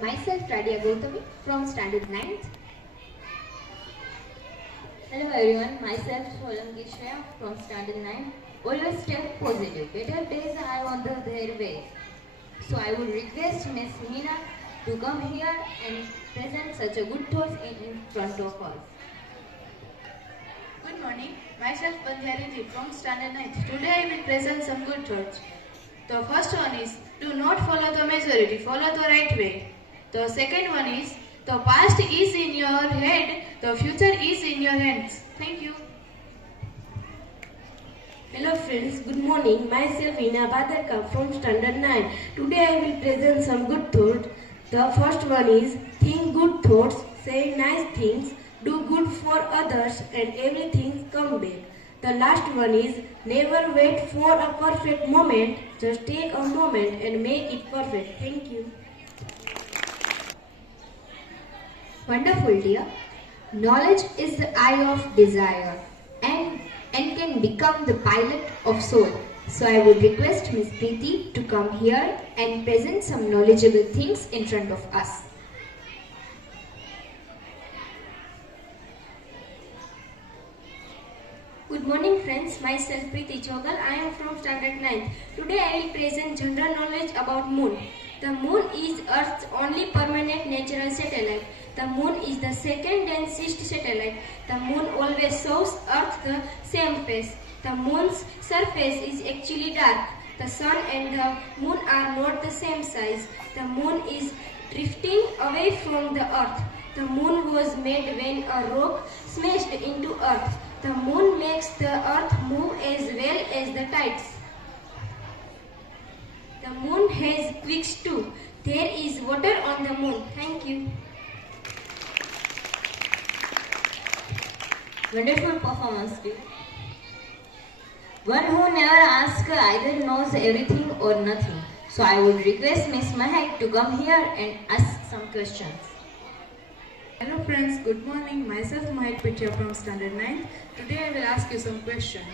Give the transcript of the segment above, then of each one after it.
Myself Radia Gautami from Standard 9th. Hello everyone, myself Solanki Shreya from Standard 9. Always stay positive. Better days are on their way. So I would request Miss Meena to come here and present such a good thoughts in front of us. Good morning, myself Bandhariji from Standard 9th. Today I will present some good thoughts. The first one is, do not follow the majority, follow the right way. The second one is, the past is in your head, the future is in your hands. Thank you. Hello friends, good morning. Myself Ina Badarka from Standard 9. Today I will present some good thoughts. The first one is, think good thoughts, say nice things, do good for others and everything come back. The last one is, never wait for a perfect moment, just take a moment and make it perfect. Thank you. Wonderful, dear. Knowledge is the eye of desire and can become the pilot of soul. So I would request Miss Preeti to come here and present some knowledgeable things in front of us. Good morning friends, myself Preeti Chogal. I am from Standard 9. Today I will present general knowledge about Moon. The Moon is Earth's only permanent natural satellite. The Moon is the second densest satellite. The Moon always shows Earth the same face. The Moon's surface is actually dark. The Sun and the Moon are not the same size. The Moon is drifting away from the Earth. The Moon was made when a rock smashed into Earth. The Moon makes the Earth move as well as the tides. The Moon has quakes too. There is water on the Moon. Thank you. Wonderful performance, dear. One who never asks either knows everything or nothing. So I would request Miss Mahek to come here and ask some questions. Hello friends, good morning. Myself Mahek Pitya from Standard 9. Today I will ask you some questions.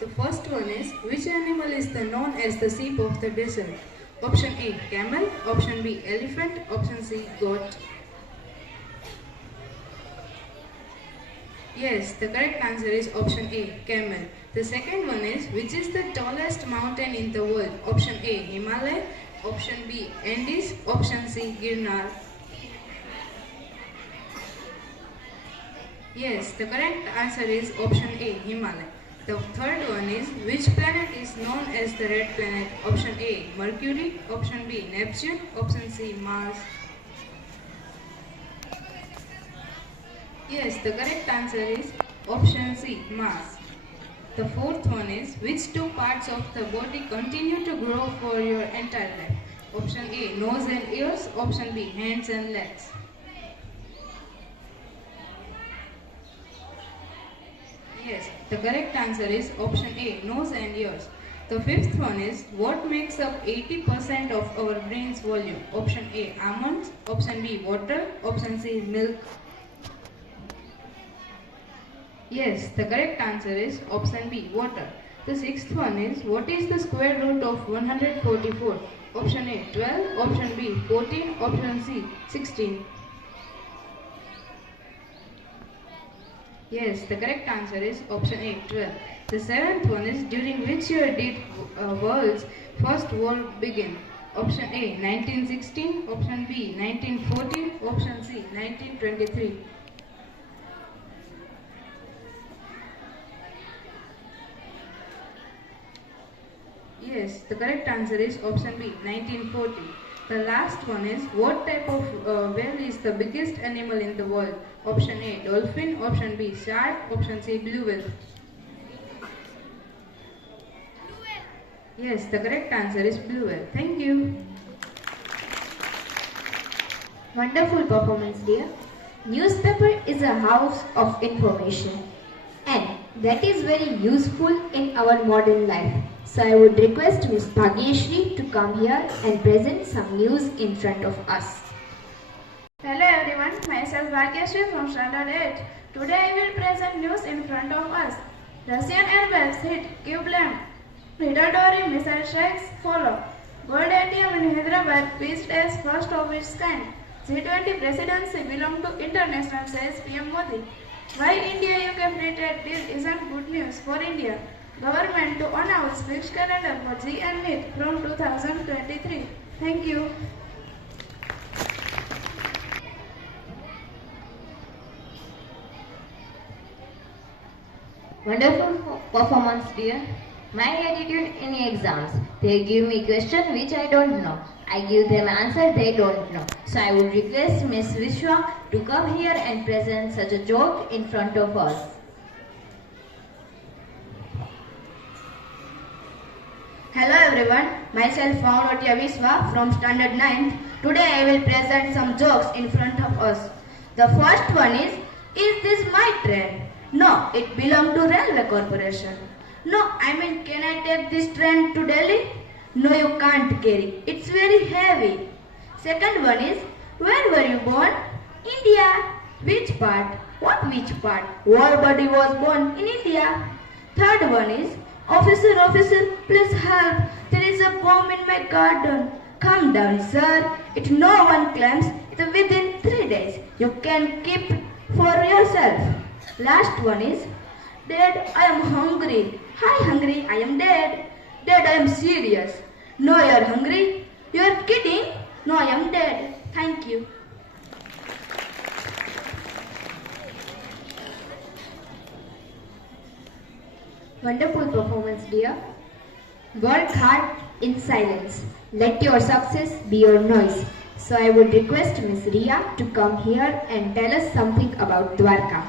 The first one is, which animal is known as the sheep of the desert? Option A, camel. Option B, elephant. Option C, goat. Yes, the correct answer is option A, camel. The second one is, which is the tallest mountain in the world? Option A, Himalaya. Option B, Andes. Option C, Girnar. Yes, the correct answer is option A, Himalaya. The third one is, which planet is known as the red planet? Option A, Mercury. Option B, Neptune. Option C, Mars. Yes, the correct answer is option C, Mars. The fourth one is, which two parts of the body continue to grow for your entire life? Option A, nose and ears. Option B, hands and legs. Yes, the correct answer is option A, nose and ears. The fifth one is, what makes up 80% of our brain's volume? Option A, almonds. Option B, water. Option C, milk. Yes, the correct answer is option B, water. The sixth one is, what is the square root of 144? Option A, 12. Option B, 14. Option C, 16. Yes, the correct answer is option A, 12. The seventh one is, during which year did world's first war begin? Option A, 1916. Option B, 1914. Option C, 1923. Yes, the correct answer is option B, 1940. The last one is, what type of whale is the biggest animal in the world? Option A, dolphin. Option B, shark. Option C, blue whale. Yes, the correct answer is blue whale. Thank you. Wonderful performance, dear. Newspaper is a house of information and that is very useful in our modern life. So I would request Ms. Bhagyeshri to come here and present some news in front of us. Hello everyone, myself Bhagyeshri from Standard 8. Today I will present news in front of us. Russian airbase hit Kyiv blame. Predatory missile strikes follow. Gold ATM in Hyderabad pitched as first of its kind. G20 presidency belongs to international, says PM Modi. Why India-UK free trade deal isn't good news for India? Government to announce fixed calendar for G and NEET from 2023. Thank you. Wonderful performance, dear. My attitude in exams. They give me question which I don't know. I give them answer they don't know. So I would request Miss Vishwa to come here and present such a joke in front of us. Hello everyone, myself Vaunotya Vishwa from Standard 9th. Today I will present some jokes in front of us. The first one is this my train? No, it belongs to Railway Corporation. No, I mean, can I take this train to Delhi? No, you can't carry. It's very heavy. Second one is, where were you born? India. Which part? What which part? Whole body was born in India. Third one is, officer, please help. There is a bomb in my garden. Calm down, sir. If no one claims it within 3 days, you can keep for yourself. Last one is, Dad, I am hungry. Hi, hungry, I am dead. Dad, I am serious. No, you are hungry. You are kidding. No, I am dead. Thank you. Wonderful performance, dear. Work hard in silence. Let your success be your noise. So I would request Miss Ria to come here and tell us something about Dwarka.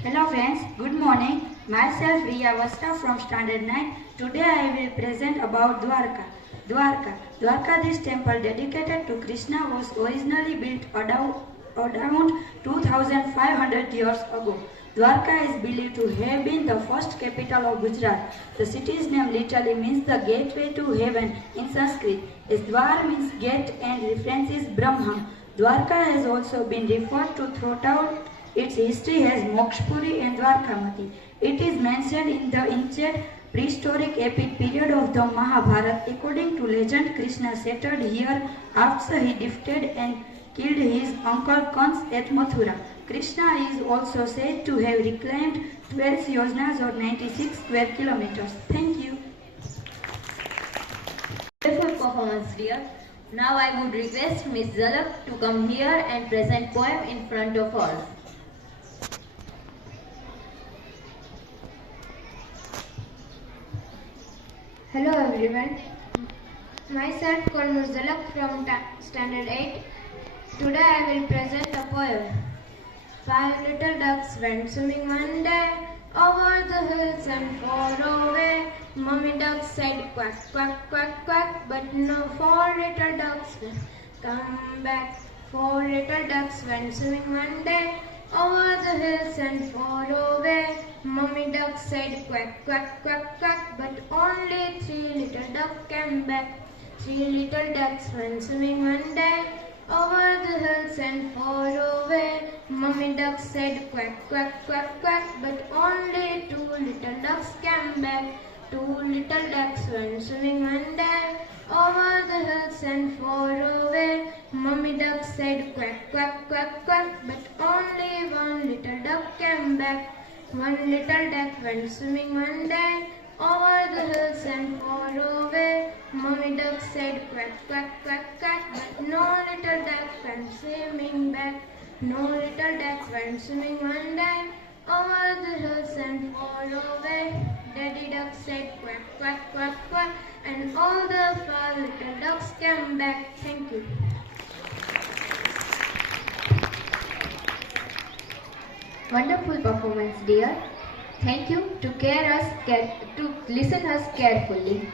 Hello friends, good morning. Myself Riya Vasta from Standard 9. Today I will present about Dwarka. Dwarka, this temple dedicated to Krishna, was originally built around 2500 years ago. Dwarka is believed to have been the first capital of Gujarat. The city's name literally means the gateway to heaven in Sanskrit, as Dwar means gate and references Brahma. Dwarka has also been referred to throughout its history as Mokshpuri and Dwarkamati. It is mentioned in the ancient prehistoric epic period of the Mahabharata. According to legend, Krishna settled here after he defeated and killed his uncle Kans at Mathura. Krishna is also said to have reclaimed 12 yojanas or 96 square kilometers. Thank you. Wonderful performance, dear. Now I would request Miss Zalak to come here and present poem in front of us. Hello everyone. Myself Konur Zalak from Standard 8. Today I will present a poem. 5 little ducks went swimming one day over the hills and far away. Mummy duck said quack, quack, quack, quack, but no 4 little ducks come back. 4 little ducks went swimming one day over the hills and far away. Mummy duck said quack, quack, quack, quack, but only 3 little ducks came back. 3 little ducks went swimming one day over the hills and far away. Mummy duck said quack, quack, quack, quack, but only 2 little ducks came back. 2 little ducks went swimming one day over the hills and far away. Mummy duck said quack, quack, quack, quack, but only 1 little duck came back. 1 little duck went swimming one day over the hills and far away. Mummy duck said quack, quack, quack, quack, but no little duck went swimming back. No little duck went swimming one day over the hills and far away. Daddy duck said quack, quack, quack, quack, and all the 5 little ducks came back. Thank you. Wonderful performance, dear. Thank you to listen us carefully.